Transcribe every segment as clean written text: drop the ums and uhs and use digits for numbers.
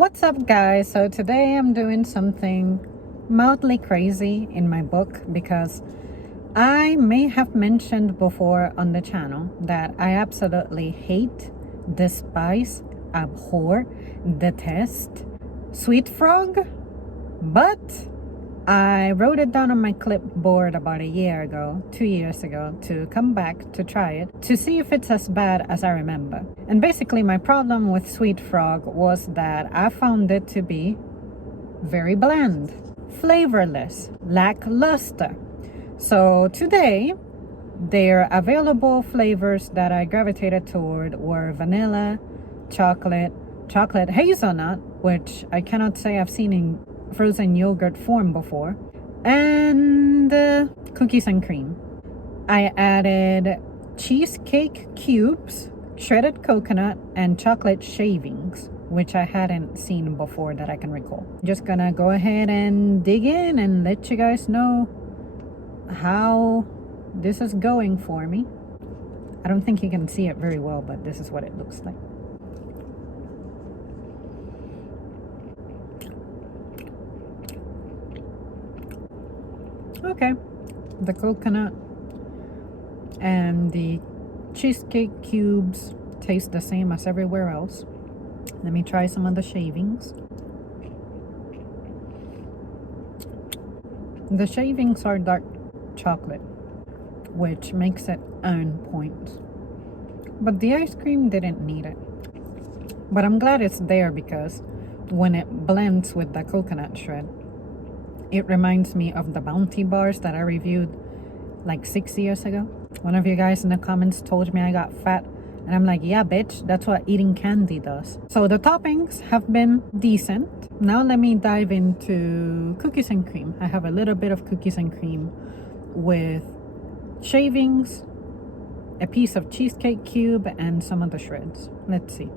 What's up, guys? So today I'm doing something mildly crazy in my book because I may have mentioned before on the channel that I absolutely hate, despise, abhor, detest Sweet Frog, but I wrote it down on my clipboard about a year ago, 2 years ago, to come back to try it to see if it's as bad as I remember. And basically, my problem with Sweet Frog was that I found it to be very bland, flavorless, lackluster. So today, their available flavors that I gravitated toward were vanilla, chocolate hazelnut, which I cannot say I've seen in frozen yogurt form before, and cookies and cream. I added cheesecake cubes, shredded coconut, and chocolate shavings, which I hadn't seen before that I can recall. Just gonna go ahead and dig in and let you guys know how this is going for me. I don't think you can see it very well, but this is what it looks like. Okay, the coconut and the cheesecake cubes taste the same as everywhere else. Let me try some of the shavings. The shavings are dark chocolate, which makes it earn points. But the ice cream didn't need it. But I'm glad it's there because when it blends with the coconut shred, it reminds me of the Bounty bars that I reviewed like 6 years ago. One of you guys in the comments told me I got fat, and I'm like, yeah, bitch, that's what eating candy does. So the toppings have been decent. Now let me dive into cookies and cream. I have a little bit of cookies and cream with shavings, a piece of cheesecake cube, and some of the shreds. Let's see.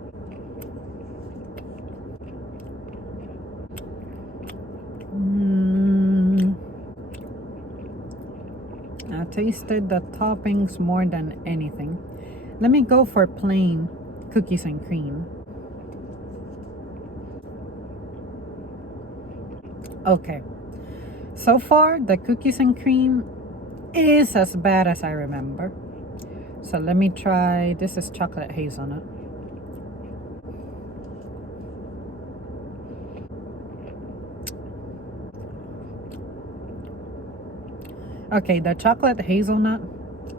I tasted the toppings more than anything. Let me go for plain cookies and cream. Okay, so far the cookies and cream is as bad as I remember. So let me try, this is chocolate hazelnut. Okay, the chocolate hazelnut,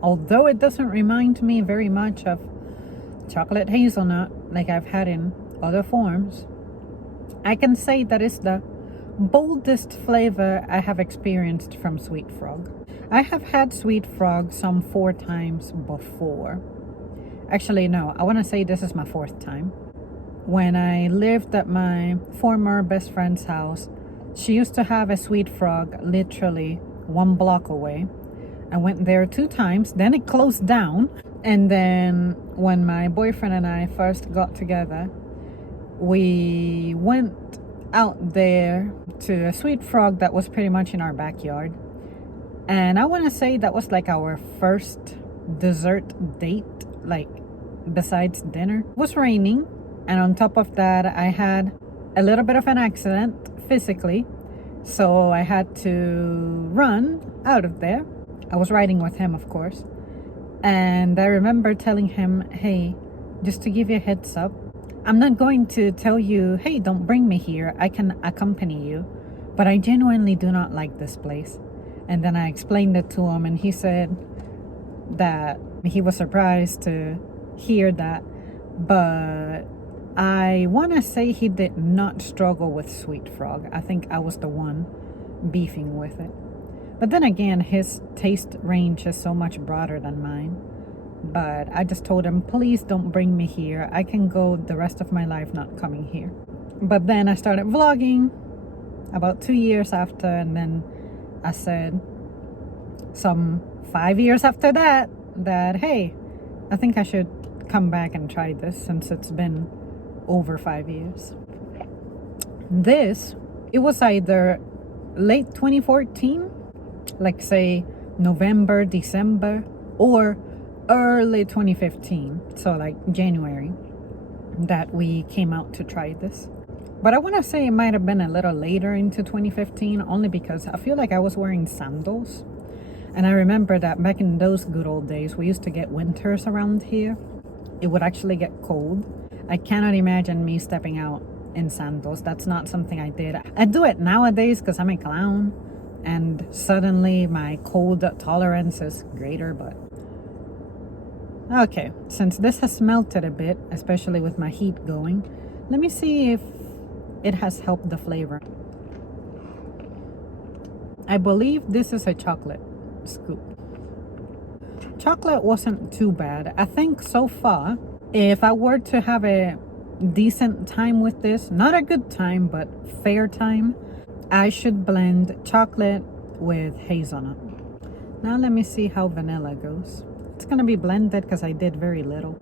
although it doesn't remind me very much of chocolate hazelnut like I've had in other forms, I can say that it's the boldest flavor I have experienced from Sweet Frog. I have had Sweet Frog some 4 times before. Actually, no, I want to say this is my 4th time. When I lived at my former best friend's house, she used to have a Sweet Frog literally 1 block away. I went there 2 times, then it closed down. And then when my boyfriend and I first got together, we went out there to a Sweet Frog that was pretty much in our backyard. And I want to say that was like our first dessert date, like besides dinner. It was raining, and on top of that, I had a little bit of an accident physically. So I had to run out of there. I was riding with him, of course. And I remember telling him, hey, just to give you a heads up, I'm not going to tell you, hey, don't bring me here. I can accompany you. But I genuinely do not like this place. And then I explained it to him, and he said that he was surprised to hear that. But I want to say he did not struggle with Sweet Frog. I think I was the one beefing with it. But then again, his taste range is so much broader than mine. But I just told him, please don't bring me here. I can go the rest of my life not coming here. But then I started vlogging about 2 years after, and then I said some 5 years after that, hey, I think I should come back and try this since it's been over 5 years. It was either late 2014, like say November, December, or early 2015, so like January, that we came out to try this. But I want to say it might have been a little later into 2015, only because I feel like I was wearing sandals. And I remember that back in those good old days, we used to get winters around here. It would actually get cold. I cannot imagine me stepping out in sandals. That's not something I did. I do it nowadays because I'm a clown. And suddenly my cold tolerance is greater, but... Okay, since this has melted a bit, especially with my heat going, let me see if it has helped the flavor. I believe this is a chocolate scoop. Chocolate wasn't too bad. I think so far, if I were to have a decent time with this, not a good time, but fair time, I should blend chocolate with hazelnut. Now let me see how vanilla goes. It's gonna be blended because I did very little.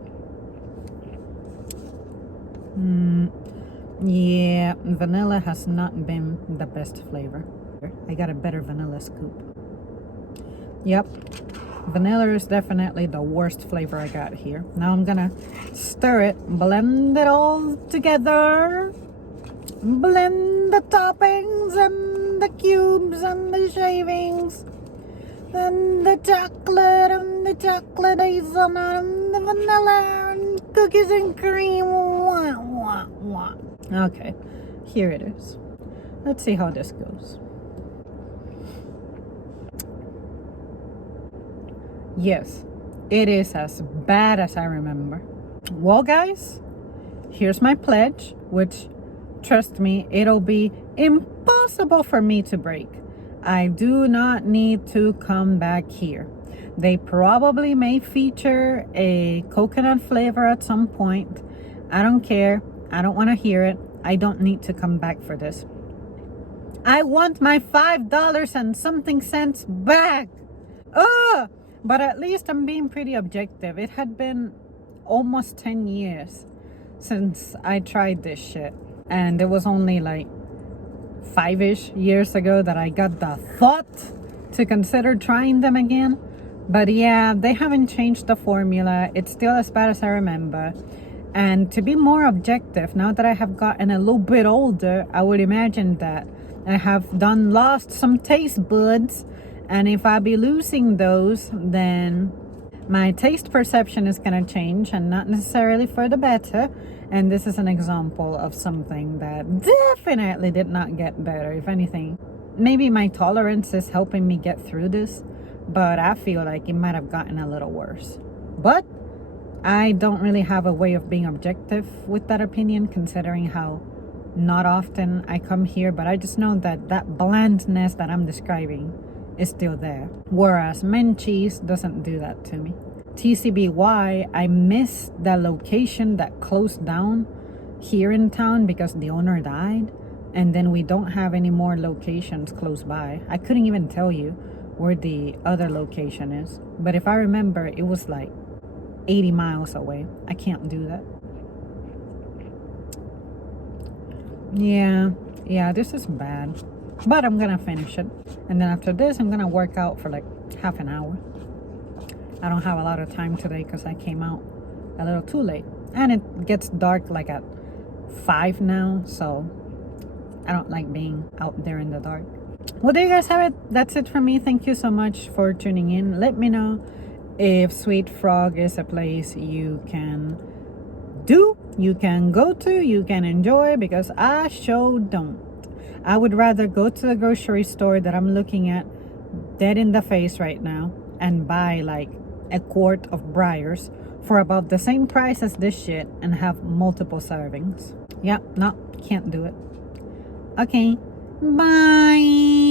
Yeah, vanilla has not been the best flavor. I got a better vanilla scoop. Yep, vanilla is definitely the worst flavor I got here. Now I'm gonna stir it, blend it all together. Blend the toppings and the cubes and the shavings and the chocolate hazelnut and the vanilla and cookies and cream. Wah, wah, wah. Okay, here it is. Let's see how this goes. Yes, it is as bad as I remember. Well, guys, here's my pledge, which, trust me, it'll be impossible for me to break. I do not need to come back here. They probably may feature a coconut flavor at some point. I don't care. I don't want to hear it. I don't need to come back for this. I want my $5 and something cents back. Ugh! But at least I'm being pretty objective. It had been almost 10 years since I tried this shit. And it was only like 5-ish years ago that I got the thought to consider trying them again. But yeah, they haven't changed the formula. It's still as bad as I remember. And to be more objective, now that I have gotten a little bit older, I would imagine that I have lost some taste buds. And if I be losing those, then my taste perception is going to change, and not necessarily for the better. And this is an example of something that definitely did not get better. If anything, maybe my tolerance is helping me get through this, but I feel like it might have gotten a little worse. But I don't really have a way of being objective with that opinion, considering how not often I come here. But I just know that that blandness that I'm describing is still there, whereas Menchie's doesn't do that to me. TCBY, I miss the location that closed down here in town because the owner died, and then we don't have any more locations close by. I couldn't even tell you where the other location is, but if I remember, it was like 80 miles away. I can't do that. Yeah, this is bad. But I'm gonna finish it. And then after this, I'm gonna work out for like half an hour. I don't have a lot of time today because I came out a little too late. And it gets dark like at 5 now. So I don't like being out there in the dark. Well, there you guys have it. That's it for me. Thank you so much for tuning in. Let me know if Sweet Frog is a place you can go to, you can enjoy, because I sure don't. I would rather go to the grocery store that I'm looking at dead in the face right now and buy like a quart of Breyers for about the same price as this shit and have multiple servings. Yeah, no, can't do it. Okay, bye.